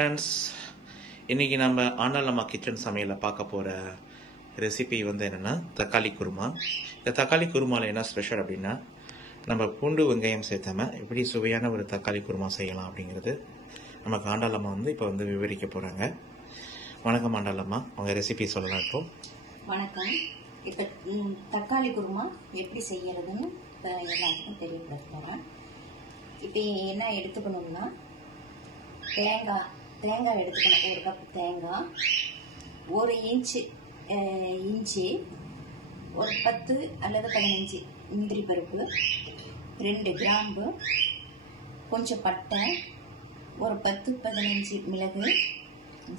Friends, இன்றைக்கி நம்ம Andalamma kitchen சமையலில் பார்க்க போகிற ரெசிபி வந்து என்னென்னா தக்காளி குருமா. இந்த தக்காளி குருமாவில் என்ன ஸ்பெஷல் அப்படின்னா, நம்ம பூண்டு வெங்காயம் சேர்த்தாமல் எப்படி சுவையான ஒரு தக்காளி குருமா செய்யலாம் அப்படிங்கிறது நமக்கு ஆண்டாளம்மா வந்து இப்போ வந்து விவரிக்க போகிறாங்க. வணக்கம் ஆண்டாளம்மா, அவங்க ரெசிபி சொல்லலாம். இப்போ வணக்கம். இப்போ தக்காளி குருமா எப்படி செய்யறதுன்னு இப்போ எல்லாத்துக்கும் தெரியப்படுத்த போகிறேன். இப்போ என்ன எடுத்துக்கணும்னா, தேங்காய் எடுத்துக்கணும். 1 கப் தேங்காய், 1 இன்ச்சு இஞ்சி, ஒரு 10 அல்லது 15 முந்திரி பருப்பு, 2 கிராம்பு, கொஞ்சம் பட்டை, ஒரு 10-15 மிளகு,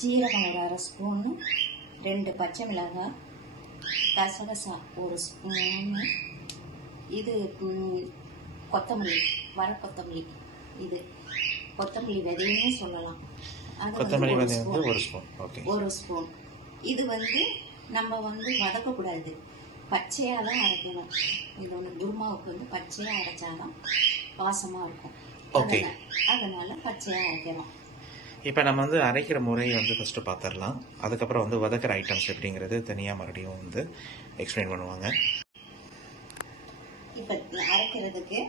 ஜீரகம் ஒரு 1/2 ஸ்பூனு, 2 பச்சை மிளகாய், கசகசா 1 ஸ்பூனு, இது கொத்தமல்லி, வர கொத்தமல்லி, இது கொத்தமல்லி விதைன்னு சொல்லலாம். கொத்தமல்லி விதை வந்து 1 ஸ்பூன். Okay, 1 spoon. இது வந்து நம்ம வந்து வதக்கக்கூடாது, பச்சையாக தான் அரைக்கணும். இது ஒன்று குருமாவுக்கு வந்து பச்சையாக அரைச்சாதான் வாசமாக இருக்கும். ஓகே, அதனால பச்சையாக அரைக்கணும். இப்போ நம்ம வந்து அரைக்கிற முறையை வந்து ஃபஸ்ட்டு பார்த்துடலாம். அதுக்கப்புறம் வந்து வதக்கிற ஐட்டம்ஸ் எப்படிங்கிறது தனியாக மறுபடியும் வந்து எக்ஸ்பிளைன் பண்ணுவாங்க. இப்போ அரைக்கிறதுக்கு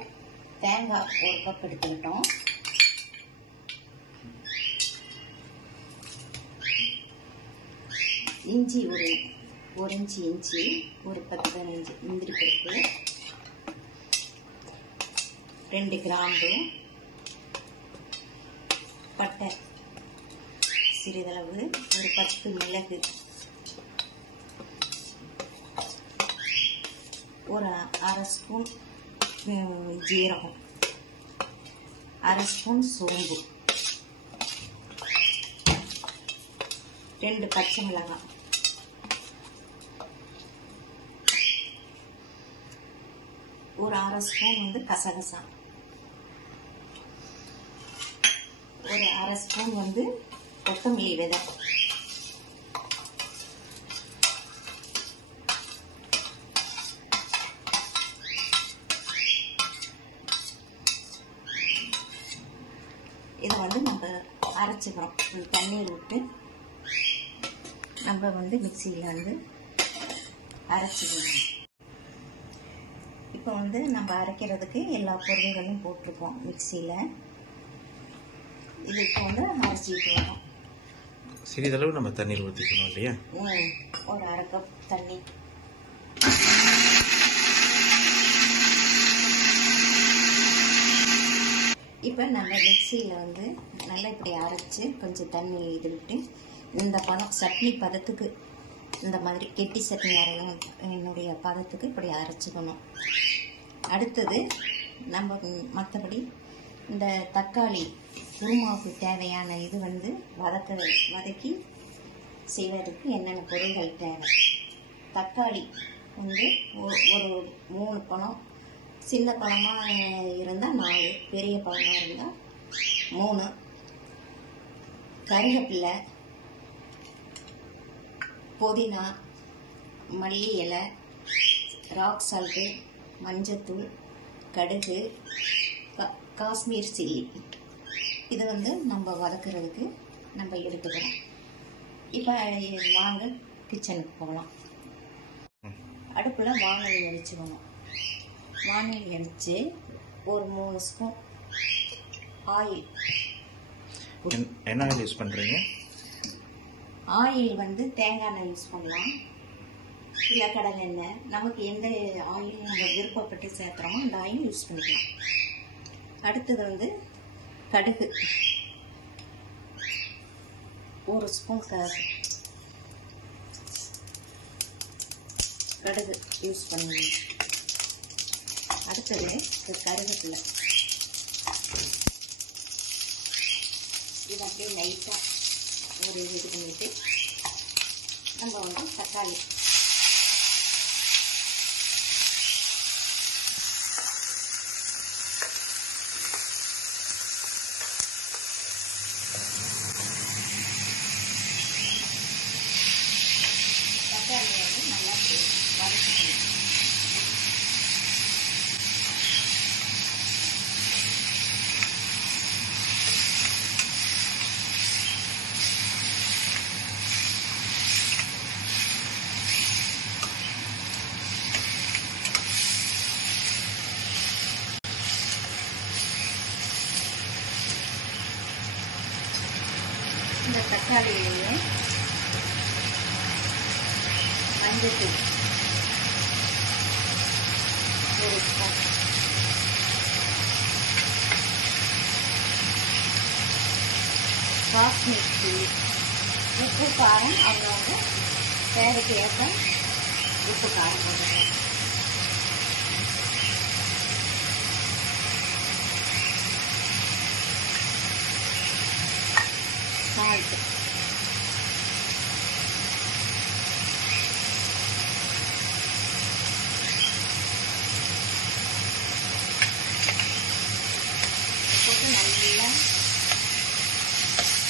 தேங்காய் 1 கப் எடுத்துக்கிட்டோம். இஞ்சி ஒரு இன்ச்சு இஞ்சி, ஒரு 10-15 முந்திரி பருப்பு, 2 கிராம்பு, பட்டை சிறிதளவு, ஒரு 10 மிளகு, ஒரு 1/2 ஸ்பூன் ஜீரகம், 1/2 ஸ்பூன் சோம்பு, 2 பச்சை மிளகாய், ஒரு 1/2 ஸ்பூன் வந்து கசகசா, ஒரு 1/2 ஸ்பூன் வந்து கொத்தமல்லி விதை, இதை வந்து நம்ம அரைச்சிக்கிறோம். தண்ணீர் விட்டு நம்ம வந்து மிக்சியில் வந்து அரைச்சிக்கணும். இப்போ வந்து நம்ம அரைக்கிறதுக்கு எல்லா பொருள்களும் போட்டிருக்கோம் மிக்சியில். இது இப்போ வந்து அரைச்சிட்டு வரோம். சிறிதளவு நம்ம தண்ணீர் ஊற்றிக்கணும் இல்லையா? ஒரு 1/2 கப் தண்ணி. இப்போ நம்ம மிக்சியில் வந்து நல்லா இப்படி அரைச்சி கொஞ்சம் தண்ணி இது விட்டு இந்த பதம் சட்னி பதத்துக்கு, இந்த மாதிரி கெட்டி சட்னி அரையணும் என்னுடைய பதத்துக்கு இப்படி அரைச்சிக்கணும். அடுத்தது நம்ம மற்றபடி இந்த தக்காளி குருமாவுக்கு தேவையான இது வந்து வதக்கி செய்வதற்கு என்னென்ன பொருள்கள் தேவை. தக்காளி வந்து ஒரு 3 பழம், சின்ன பழமாக இருந்தால் 4, பெரிய பழமாக இருந்தால் 3, கருவேப்பிலை, புதினா, மல்லி இலை, ராக் சால்ட்டு, மஞ்சத்தூள், கடுகு, காஷ்மீர் சில்லி. இது வந்து நம்ம வதக்குறதுக்கு நம்ம எடுத்துக்கிறோம். இப்போ வாங்க கிச்சனுக்கு போகலாம். அடுப்பில் வானலி எரிச்சுக்கணும். வானலி எரிச்சு ஒரு 3 ஸ்பூன் ஆயில். என்ன ஆயில் யூஸ் பண்ணுறீங்க? ஆயில் வந்து தேங்காய் எண்ணெய் யூஸ் பண்ணலாம், இல்லை கடலை எண்ணெய். நமக்கு எந்த ஆயில் நம்ம விருப்பப்பட்டு சேர்த்துறோமோ அந்த ஆயில் யூஸ் பண்ணிக்கலாம். அடுத்தது வந்து கடுகு 1 ஸ்பூன் கடுகு யூஸ் பண்ணுவோம். அடுத்தது கருவேப்பிலை. இது அப்படியே லைட்டாக ஒரு இது பண்ணிட்டு நம்ம வந்து தக்காளி வந்து நல்லா வதக்கிக்கணும். தக்காளியிலேயே மஞ்சள் ஒரு ஸ்பூன், காஷ்மீர் சில்லி, உப்பு காரம் அவங்கவுங்க தேவைக்கு ஏற்ப உப்பு காரம் போட்டுக்கலாம். சால்ட், போட்டு நல்லா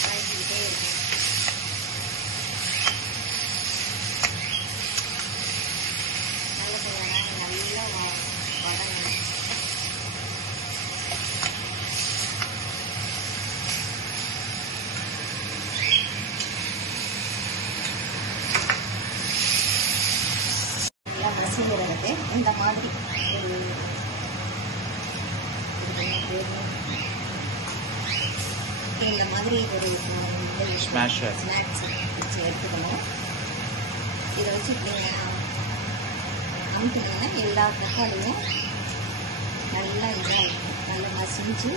வதக்கிக்கிட்டே இருக்கும். நல்லா வதங்கணும். நல்லா மசிக்கிறதுக்கு இந்த மாதிரி இந்த மாதிரி ஒரு ஸ்மாஷர் ஸ்நாக்ஸ் வச்சு எடுத்துக்கணும். இதை வச்சு நீங்கள் அமுத்துனீங்கன்னா எல்லா தக்காளியும் நல்லா இதாக இருக்கும், நல்லா மசிஞ்சு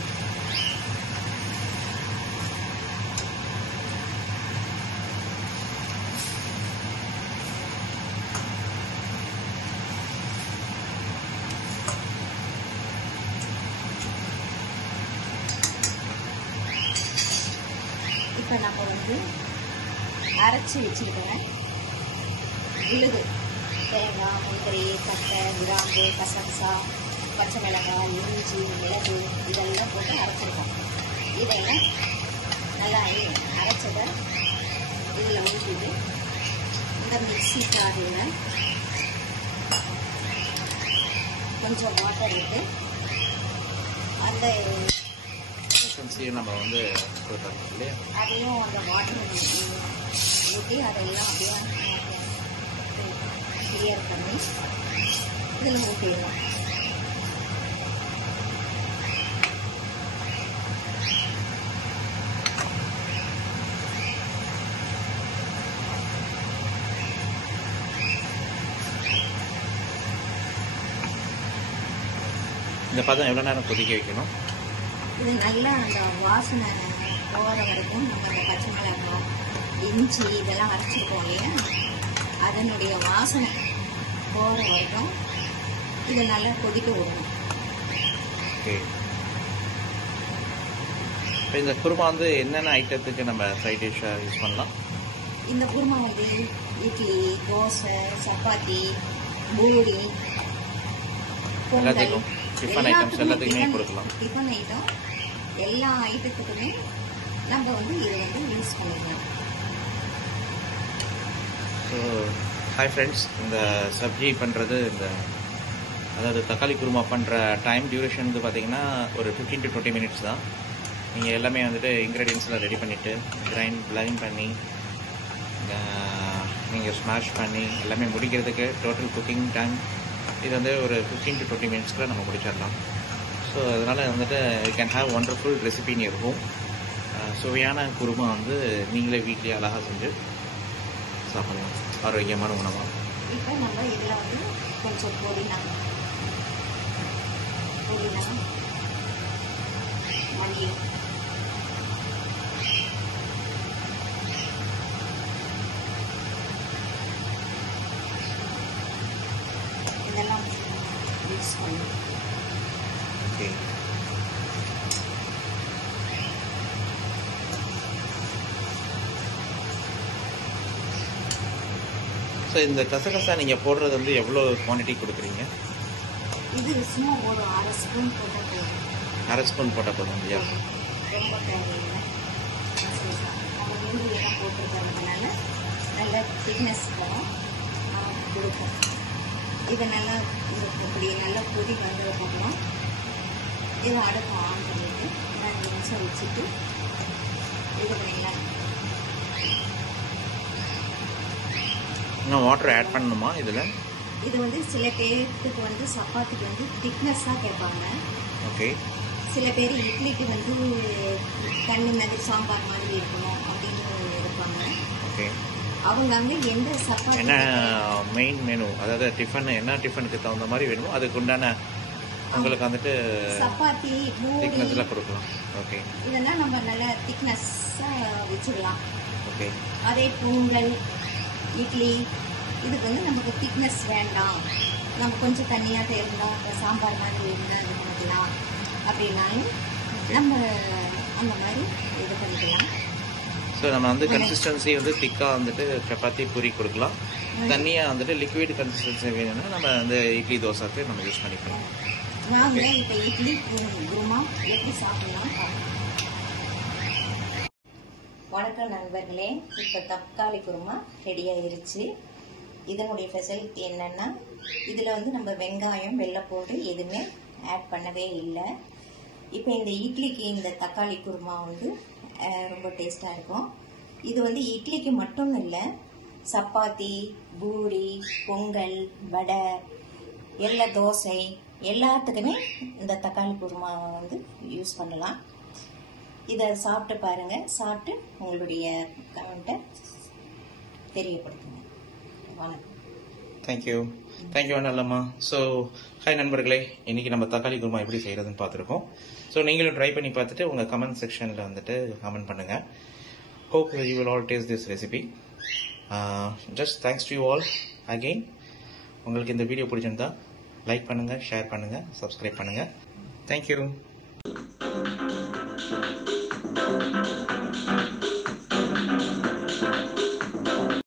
இப்போ நம்ம வந்து அரைச்சி வச்சுருக்கிறேன் விழுது, தேங்காய், முந்திரி, பட்டை, கிராம்பு, கசகசா, பச்சை மிளகாய், இஞ்சி, மிளகு இதெல்லாம் போட்டு அரைச்சிருக்கோம். இதெல்லாம் நல்லா அரைச்சதை இதில் ஊற்றிட்டு இந்த மிக்ஸி ஜாரில் கொஞ்சம் வாட்டர் விட்டு அந்த நம்ம வந்து இல்லையா அதையும் அந்த வாட்டர் ஊற்றி அதெல்லாம் அப்படியே கிளியர் பண்ணி இதில் ஊற்றிடலாம். இந்த பதம் எவ்வளோ நேரம் கொதிக்க வைக்கணும்? இது நல்லா அந்த வாசனை போகிற வரைக்கும் நம்ம அந்த பச்சை மிளகாய், இஞ்சி இதெல்லாம் அரைச்சிருக்கோம் இல்லையா, அதனுடைய வாசனை போகிற வரைக்கும் இதை நல்லா கொதிக்க விடணும். ஓகே. இப்போ இந்த குருமா வந்து என்னென்ன ஐட்டத்துக்கு நம்ம சைட் டிஷ்ஷாக யூஸ் பண்ணலாம்? இந்த குருமா வந்து இட்லி, தோசை, சப்பாத்தி, பூரி, எல்லாத்துக்கும் டிஃபன் ஐட்டம்ஸ் எல்லாத்துக்குமே கொடுக்கலாம். டிஃபன் ஐட்டம் எல்லா ஐட்டத்துக்குமே நம்ம வந்து இதை வந்து யூஸ் பண்ணிக்கலாம். ஸோ ஹாய் ஃப்ரெண்ட்ஸ், இந்த சப்ஜி பண்ணுறது அதாவது தக்காளி குருமா பண்ணுற டைம் டியூரேஷன் வந்து பார்த்தீங்கன்னா ஒரு 15 to 20 minutes தான். நீங்கள் எல்லாமே வந்துட்டு இன்க்ரீடியன்ஸ்லாம் ரெடி பண்ணிவிட்டு பிளைண்ட் பண்ணி நீங்கள் ஸ்மாஷ் பண்ணி எல்லாமே முடிக்கிறதுக்கு டோட்டல் குக்கிங் டைம் இது வந்து ஒரு 15 to 20 minutes நம்ம முடிச்சிடலாம். ஸோ அதனால் வந்துட்டு you can have wonderful recipe in your home. சுவையான குருமா வந்து நீங்களே வீட்லேயே அழகாக செஞ்சு சாப்பிடலாம், ஆரோக்கியமான உணவாக. இப்போ நம்ம இதில் வந்து கொஞ்சம் புதினா, மல்லி, இதெல்லாம் மிக்ஸ் பண்ணி ஓகே. ஸோ இந்த கசகசா நீங்கள் போடுறது வந்து எவ்வளோ குவான்டிட்டி கொடுக்குறீங்க? இது சும்மா ஒரு 1/2 ஸ்பூன் போட்டால் போதும். 1/2 ஸ்பூன் போட்டால் போதும் இல்லையா? ரொம்ப தேவையில்லை. நம்ம முந்திரியெல்லாம் போட்டுருக்கிறதுனால நல்ல திக்னஸ் வரும், கொடுக்கும். இதை நல்லா இப்படி நல்லா கொதி வந்ததுக்கப்புறம் இதை அடுப்பு ஆன் பண்ணிவிட்டு 2 நிமிஷம் வச்சுட்டு இது பண்ணிடலாம். இன்னும் வாட்டர் ஆட் பண்ணணுமா இதில்? இது வந்து சில பேருக்கு வந்து சப்பாத்திக்கு வந்து திக்னஸ்ஸாக கேட்பாங்க. ஓகே. சில பேர் இட்லிக்கு வந்து தண்ணி மாதிரி சாம்பார் மாதிரி இருக்கணும் அப்படின்னு இருப்பாங்க. அவங்க வந்து எந்த சப்பாத்தி என்ன மெயின் மெனு, அதாவது டிஃபன் என்ன டிஃபனுக்கு தகுந்த மாதிரி வேணுமோ அதுக்கு உண்டான உங்களுக்கு வந்துட்டு சப்பாத்தி பூரி திக்னஸ்லாம் கொடுக்கலாம். ஓகே, இதெல்லாம் நம்ம நல்லா திக்னஸ்ஸாக வச்சுக்கலாம். ஓகே. அதே பொங்கல் இட்லி இதுக்கு வந்து நமக்கு திக்னஸ் வேண்டாம், நம்ம கொஞ்சம் தண்ணியாக இருந்தால் இப்போ சாம்பார் மாதிரி இருந்தால் இது பண்ணிக்கலாம் அப்படின்னாலும் நம்ம அந்த மாதிரி இது பண்ணிக்கலாம். ஸோ நம்ம வந்து கன்சிஸ்டன்சி வந்து திக்காக வந்துட்டு சப்பாத்தி பூரி கொடுக்கலாம். தண்ணியாக வந்துட்டு லிக்விட் கன்சிஸ்டன்சி வேணும்னா நம்ம வந்து இட்லி தோசைக்கு நம்ம யூஸ் பண்ணிக்கலாம். வாங்க இப்போ இட்லி குருமா எப்படி சாப்பிடலாம். வணக்கம் நண்பர்களே, இப்போ தக்காளி குருமா ரெடி ஆயிருச்சு. இதனுடைய ஃபெசிலிட்டி என்னன்னா, இதில் வந்து நம்ம வெங்காயம் வெள்ளைப்பூண்டு எதுவுமே ஆட் பண்ணவே இல்லை. இப்போ இந்த இட்லிக்கு இந்த தக்காளி குருமா வந்து ரொம்ப டேஸ்ட்டாக இருக்கும். இது வந்து இட்லிக்கு மட்டும் இல்லை, சப்பாத்தி பூரி பொங்கல் வடை எல்லா தோசை எல்லாத்துக்குமே இந்த தக்காளி குருமா வந்து யூஸ் பண்ணலாம். இதை சாப்பிட்டு பாருங்கள், சாப்பிட்டு உங்களுடைய கமெண்ட்டை தெரியப்படுத்துங்க. வணக்கம். தேங்க்யூ நல்லம்மா. ஸோ ஹாய் நண்பர்களே, இன்றைக்கி நம்ம தக்காளி குருமா எப்படி செய்கிறதுன்னு பார்த்துருக்கோம். ஸோ நீங்களும் ட்ரை பண்ணி பார்த்துட்டு உங்கள் கமெண்ட் செக்ஷனில் வந்துட்டு கமெண்ட் பண்ணுங்கள். Hope you will all taste this recipe. Just thanks to you all again. உங்களுக்கு இந்த வீடியோ பிடிச்சிருந்தா லைக் பண்ணுங்கள், ஷேர் பண்ணுங்கள், சப்ஸ்கிரைப் பண்ணுங்கள். தேங்க்யூ.